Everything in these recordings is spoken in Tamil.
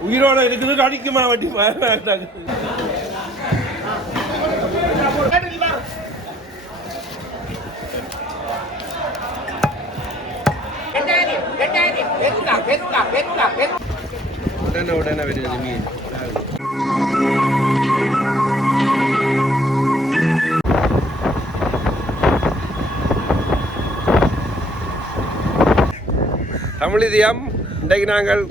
உயிரோட இருக்குது அடிக்குமா வட்டி வேண்டாங்க உடனே உடனே வருது மீன் தமிழிதியம் இன்றைக்கு நாங்கள்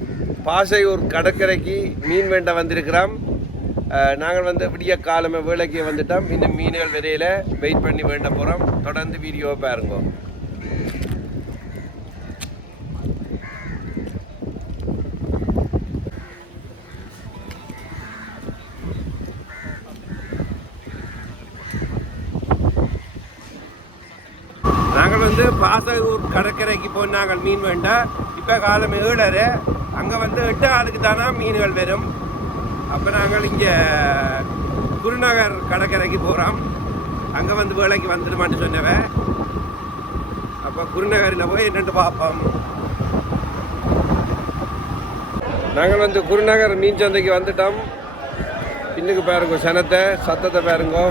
பாசையூர் கடற்கரைக்கு மீன் வேண்ட வந்திருக்கிறோம். நாங்கள் வந்து விடிய காலமே வேலைக்கு வந்துட்டோம். இன்னும் மீன்கள் விதையில் வெயிட் பண்ணி வேண்ட போகிறோம் தொடர்ந்து வீடியோவை பாருங்க. நாங்கள் வந்து பாசகூர் கடற்கரைக்கு போய் நாங்கள் மீன் வேண்டாம் இப்போ காலம் ஏழரை. அங்கே வந்து எட்டு ஆளுக்கு தானே மீன்கள் வரும். அப்போ நாங்கள் இங்கே குருநகர் கடற்கரைக்கு போகிறோம் அங்கே வந்து வேலைக்கு வந்துடுமான்னு சொன்னவன் அப்போ குருநகரில் போய் என்னென்று பார்ப்போம். நாங்கள் வந்து குருநகர் மீன் சந்தைக்கு வந்துட்டோம். பின்னுக்கு பாருங்க சனத்தை சத்தத்தை பாருங்க.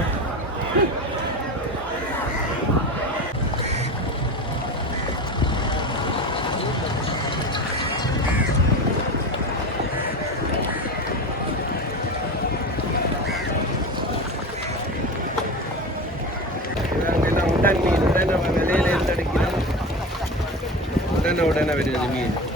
van a ver el.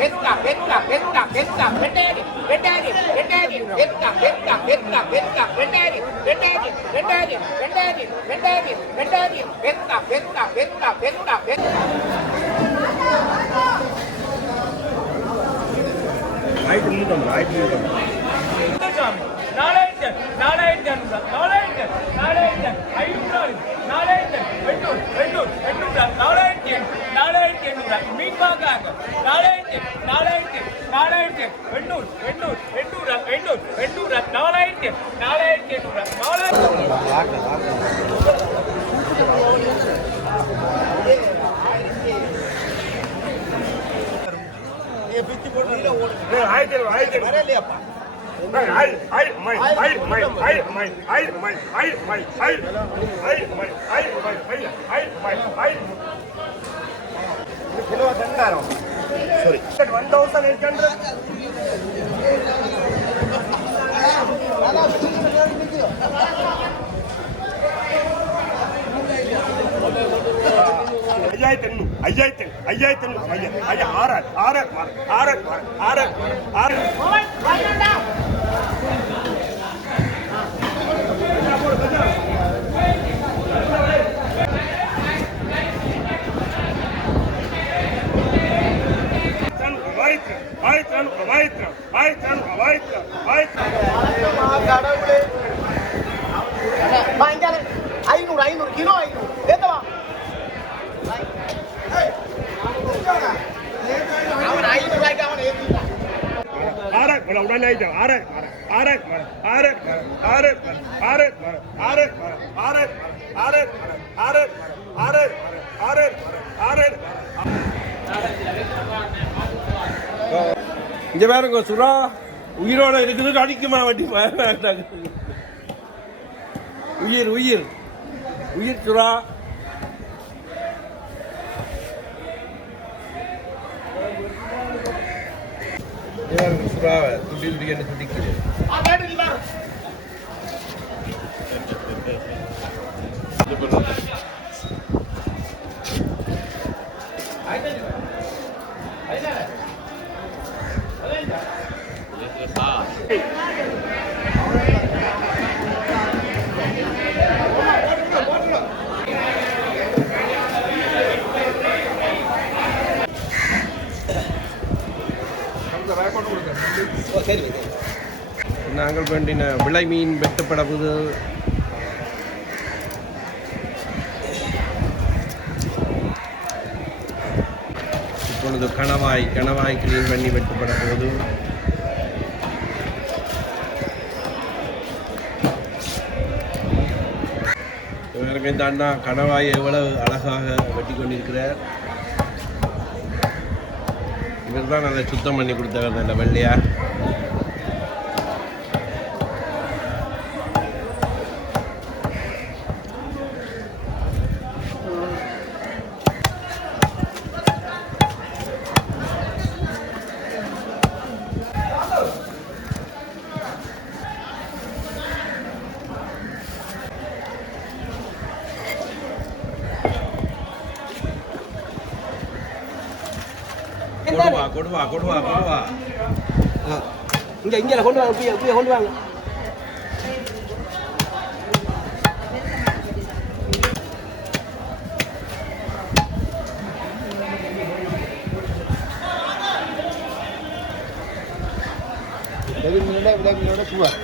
பெருக்க பெருக்க பெருக்க பெருக்க ரெண்டாயிரம் ரெண்டாயிரம் ரெண்டாயிரம் பெருக்க பெருக்க பெருக்க பெருக்க ரெண்டாயிரம் ரெண்டாயிரம் ரெண்டாயிரம் ரெண்டாயிரம் ரெண்டாயிரம் ரெண்டாயிரம் பெருக்க பெருக்க பெருக்க பெருக்க பெருக்க ஆயிரத்தி முந்நூற்றம்பது ஆயிரத்தி முந்நூற்றம்பது ஆயிரத்தி ஐநூறு ஆயிரத்தி ஐநூறு sorry one thousand eight hundred எண்ணூறு ஐயா ஐயா ஆறு ஆறு ஆறு ஆறு ஆறு ஆயிரத்தி ஆயிரத்தி நானூறு ஆயிரத்தி ஆயிரத்தி நானூறு ஆயிரத்தி ஆயிரத்தி ஐநூறு ஐநூறு கிலோ ஐநூறு ஏத்தவா அவன் ஐநூறு ரூபாய்க்கு அவன் ஏற்றிட்டான் ஆறு உடனே ஆயிட்டு ஆறு ஆறு ஆறு ஆறு ஆறு ஆறு ஆறு ஆறு ஆறு ஆறு ஆறு ஆறு இங்க பாருங்க சுறா உயிரோட இருக்குது அடிக்குமா வட்டி உயிர் உயிர் உயிர் சுறா சுறாவை துடி துடி என்று துடிக்கிறது Hey! நாங்கள் வேண்டின விளை மீன் வெட்டப்படவுது. இப்பொழுது கணவாய் கணவாய் கிளீன் பண்ணி வெட்டப்பட போது இவருக்கு இந்த அண்ணா கணவாய் எவ்வளவு அழகாக வெட்டி கொண்டிருக்கிறார் இவர் தான் அதை சுத்தம் பண்ணி கொடுத்தவர் அந்த வெள்ளையாக கொடுவா கொடுவா கொடுவா கொடுவா. இங்க இங்க கொண்டு வாங்க புரிய புரிய கொண்டு வாங்க. விளை விளை சுவர்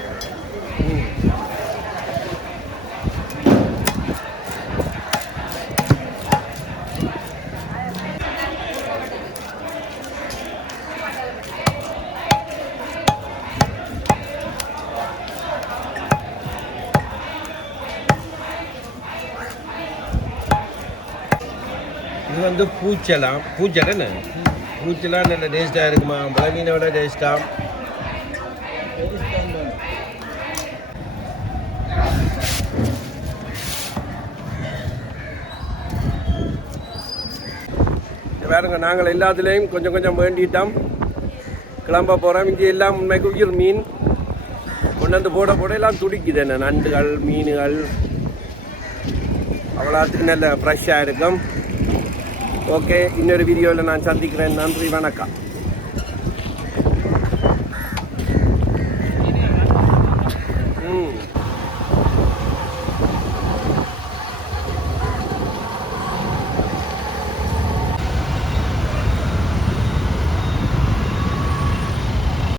இது வந்து பூச்செலாம் பூச்சல் என்ன? நல்ல டேஸ்ட்டாக இருக்குமா? மிளகீனோட டேஸ்ட்டாக வேறுங்க நாங்கள் எல்லாத்துலேயும் கொஞ்சம் கொஞ்சம் வேண்டிட்டோம். கிளம்ப போகிறோம் இங்கே எல்லாம் உண்மைக்கு உயிர் மீன். கொண்டு வந்து போட போட எல்லாம் துடிக்குது என்ன? நண்டுகள் மீன்கள் அவ்வளோத்துக்கு நல்ல ஃப்ரெஷ்ஷாக இருக்கும். ஓகே இன்னொரு வீடியோவில் நான் சந்திக்கிறேன். நன்றி வணக்கம்.